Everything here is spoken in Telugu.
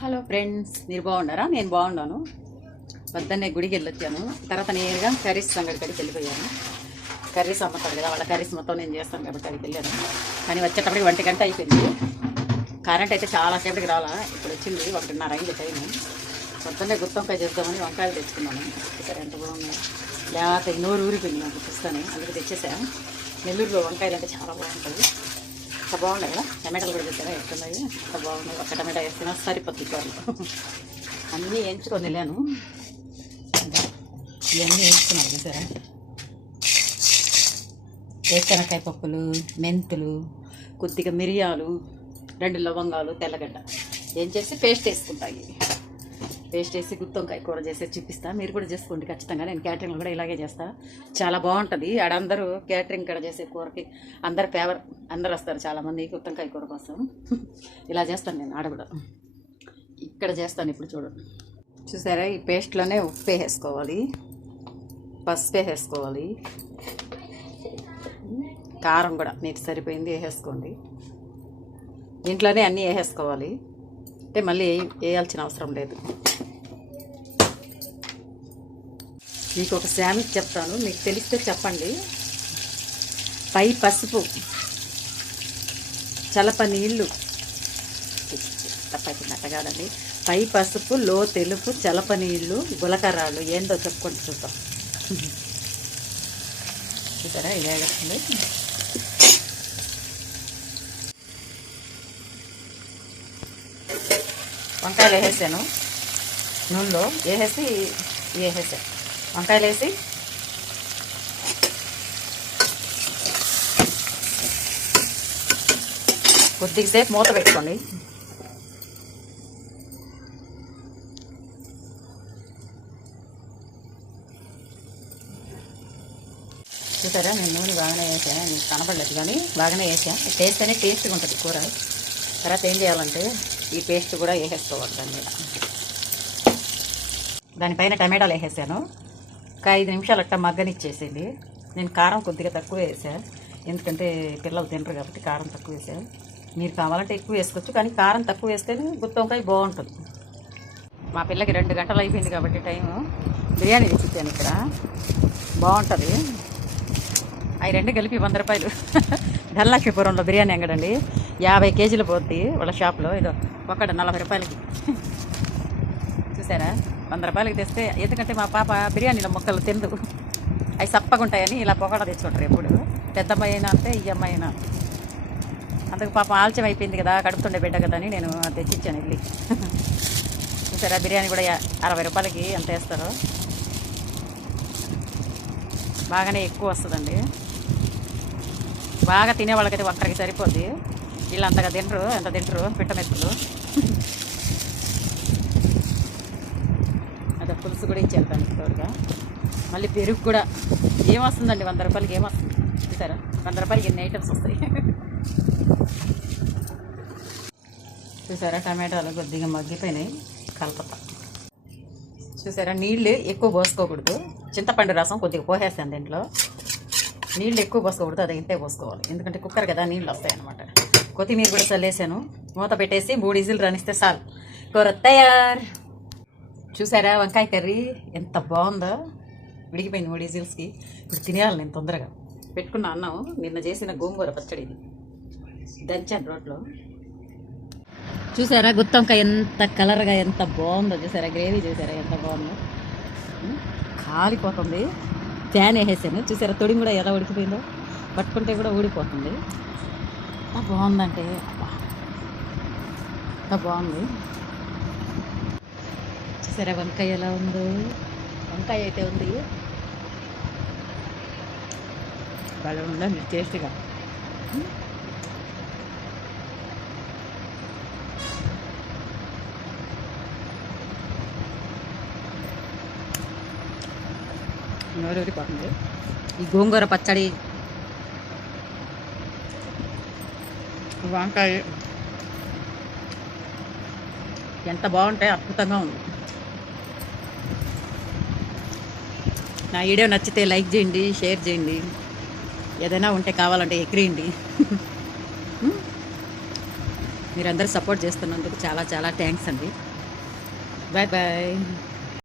హలో ఫ్రెండ్స్ మీరు బాగున్నారా? నేను బాగున్నాను. పొద్దున్నే గుడికి వెళ్ళొచ్చాను. తర్వాత నేరుగా కర్రీస్ సంగడి కడికి వెళ్ళిపోయాను. కర్రీస్ అమ్ముతారు కదా వాళ్ళ కర్రీస్ మొత్తం నేను చేస్తాను కాబట్టి అక్కడికి వెళ్ళాను. కానీ వచ్చేటప్పటికి ఒంటి గంట అయిపోయింది. కరెంట్ అయితే చాలా సేపటికి రాలా. ఇప్పుడు వచ్చింది ఒకటిన్నర అయింది టైం పొద్దున్నే గుత్తొంకాయ చేద్దామని వంకాయలు తెచ్చుకున్నాను. సరే ఎంత బాగుంది. లేకపోతే నోరు ఊరిపోయింది నాకు చూస్తాను అందుకే తెచ్చేసాను నెల్లూరులో వంకాయలు అంటే చాలా బాగుంటుంది ఎంత బాగున్నాయి కదా? టమాటాలు కూడా పెట్టారా ఎట్లున్నాయి? ఎంత బాగున్నాయి? ఒక టమాటా వేస్తున్నా సరిపోద్ది కూరలు అన్నీ ఎంచుకొని వెళ్ళాను ఇవన్నీ ఎంచుకున్నాను చూసారా? వేరుశనక్కాయ పప్పులు మెంతులు కొద్దిగా మిరియాలు రెండు లవంగాలు తెల్లగడ్డ. ఏం చేసి పేస్ట్ వేసుకుంటాయి పేస్ట్ వేసి గుత్తొంకాయ కూర చేసి చూపిస్తా. మీరు కూడా చేసుకోండి ఖచ్చితంగా. నేను క్యాటరింగ్ కూడా ఇలాగే చేస్తా. చాలా బాగుంటుంది. ఆడందరూ క్యాటరింగ్ ఇక్కడ చేసే కూరకి అందరు ఫేవర్ అందరు వస్తారు చాలామంది గుత్తొంకాయ కూర కోసం. ఇలా చేస్తాను నేను ఆడ కూడా. ఇక్కడ చేస్తాను ఇప్పుడు చూడండి చూసారా? ఈ పేస్ట్లోనే ఉప్పు వేసుకోవాలి. పసుపు వేసుకోవాలి. కారం కూడా మీకు సరిపోయింది వేసేసుకోండి ఇంట్లోనే అన్నీ వేసేసుకోవాలి అంటే మళ్ళీ వేయాల్సిన అవసరం లేదు. మీకు ఒక శామిక్ చెప్తాను మీకు తెలిస్తే చెప్పండి. పై పసుపు చలప నీళ్ళు తప్పకి కాదండి పై పసుపు లో తెలుపు చలప నీళ్ళు గులకరాలు ఏందో చెప్పుకోండి చూద్దాం. చూసారా? ఇదే వస్తుంది వంకాయలు వేసేసాను. నూనెలో వేసేసి వేసేసాను వంకాయలు వేసి కొద్దిసేపు మూత పెట్టుకోండి. చూసారా నేను నూనె బాగానే వేసాను. మీకు కనపడలేదు కానీ బాగానే వేసాను. టేస్ట్ అనేది టేస్ట్గా ఉంటుంది కూర. తర్వాత ఏం చేయాలంటే ఈ పేస్ట్ కూడా వేసేసుకోవాలి దాని మీద. దానిపైన టమాటాలు వేసేసాను. ఒక ఐదు నిమిషాలు అట్లా మగ్గనిచ్చేసింది. నేను కారం కొద్దిగా తక్కువ వేసాను ఎందుకంటే పిల్లలు తినరు కాబట్టి కారం తక్కువ వేసాను మీరు కావాలంటే ఎక్కువ వేసుకోవచ్చు కానీ కారం తక్కువ వేస్తేనే గుత్తొంకాయ బాగుంటుంది. మా పిల్లకి రెండు గంటలు అయిపోయింది కాబట్టి టైము. బిర్యానీ తెచ్చిచ్చాను ఇక్కడ. బాగుంటుంది. అవి రెండు కలిపి వంద రూపాయలు. ధనలక్ష్మీపురంలో బిర్యానీ అంగడండి. యాభై కేజీలు పోద్ది వాళ్ళ షాప్లో. ఇదో ఒక్కడ నలభై రూపాయలకి. చూసారా? వంద రూపాయలకి తెస్తే ఎందుకంటే మా పాప బిర్యానీలో ముక్కలు తిందు అవి సప్పగుంటాయని ఇలా పొగడ తెచ్చుకుంటారు ఎప్పుడు. పెద్ద అమ్మాయి అయినా అంతే ఈ అమ్మాయి అయినా. అందుకు పాపం ఆలస్యం అయిపోయింది కదా కడుపుతుండే బిడ్డ కదా అని నేను తెచ్చిచ్చాను వెళ్ళి. చూసారా బిర్యానీ కూడా అరవై రూపాయలకి ఎంత వేస్తారు. బాగానే ఎక్కువ వస్తుందండి. బాగా తినే వాళ్ళకైతే ఒక్కరికి సరిపోద్ది. వీళ్ళు అంతగా తింటారు ఎంత తింటారు పిట్టమెత్తులు అదే పులుసు కూడా ఇచ్చారు దానికి తోడుగా మళ్ళీ పెరుగు కూడా ఏమొస్తుందండి? వంద రూపాయలకి ఏమొస్తుంది? చూసారా? వంద రూపాయలకి ఎన్ని ఐటమ్స్ వస్తాయి? చూసారా? టమాటాలు కొద్దిగా మగ్గిపోయినాయి. కలపత చూసారా? నీళ్ళు ఎక్కువ పోసుకోకూడదు. చింతపండు రసం కొద్దిగా పోసేస్తాను దీంట్లో. నీళ్ళు ఎక్కువ పోసుకోకూడదు. అది ఇంతే పోసుకోవాలి. ఎందుకంటే కుక్కర్ కదా నీళ్ళు వస్తాయన్నమాట. కొత్తిమీర కూడా చల్లేసాను. మూత పెట్టేసి మూడు ఈజీలు రాణిస్తే చాలు. కూర తయారు. చూసారా? వంకాయ కర్రీ? ఎంత బాగుందో. విడిగిపోయింది మూడు ఇజిల్స్కి ఇప్పుడు తినేయాలి నేను తొందరగా. పెట్టుకున్న అన్నం నిన్న చేసిన గోంగూర పచ్చడి దంచాను రోట్లో. చూసారా? గుత్తంకాయ ఎంత కలర్గా ఎంత బాగుందో. చూసారా? గ్రేవీ చూసారా? ఎంత బాగుందో. కాలిపోతుంది ఫ్యాన్ వేసేసాను చూసారా? తొడి కూడా ఎలా ఉడికిపోయిందో. పట్టుకుంటే కూడా ఊడిపోతుంది. ఎంత బాగుందంటే. అబ్బా. ఎంత బాగుంది. చూసారా వంకాయ ఎలా ఉందో? వంకాయ అయితే ఉంది. భలే ఉందండి టేస్ట్గా. నోరూరిపోతుంది ఈ గోంగూర పచ్చడి. వంకాయ ఎంత బాగుంటాయి అద్భుతంగా ఉంది. నా వీడియో నచ్చితే లైక్ చేయండి షేర్ చేయండి. ఏదైనా ఉంటే కావాలంటే ఎక్కిరియండి మీరందరూ సపోర్ట్ చేస్తున్నందుకు చాలా చాలా థ్యాంక్స్ అండి. Bye bye.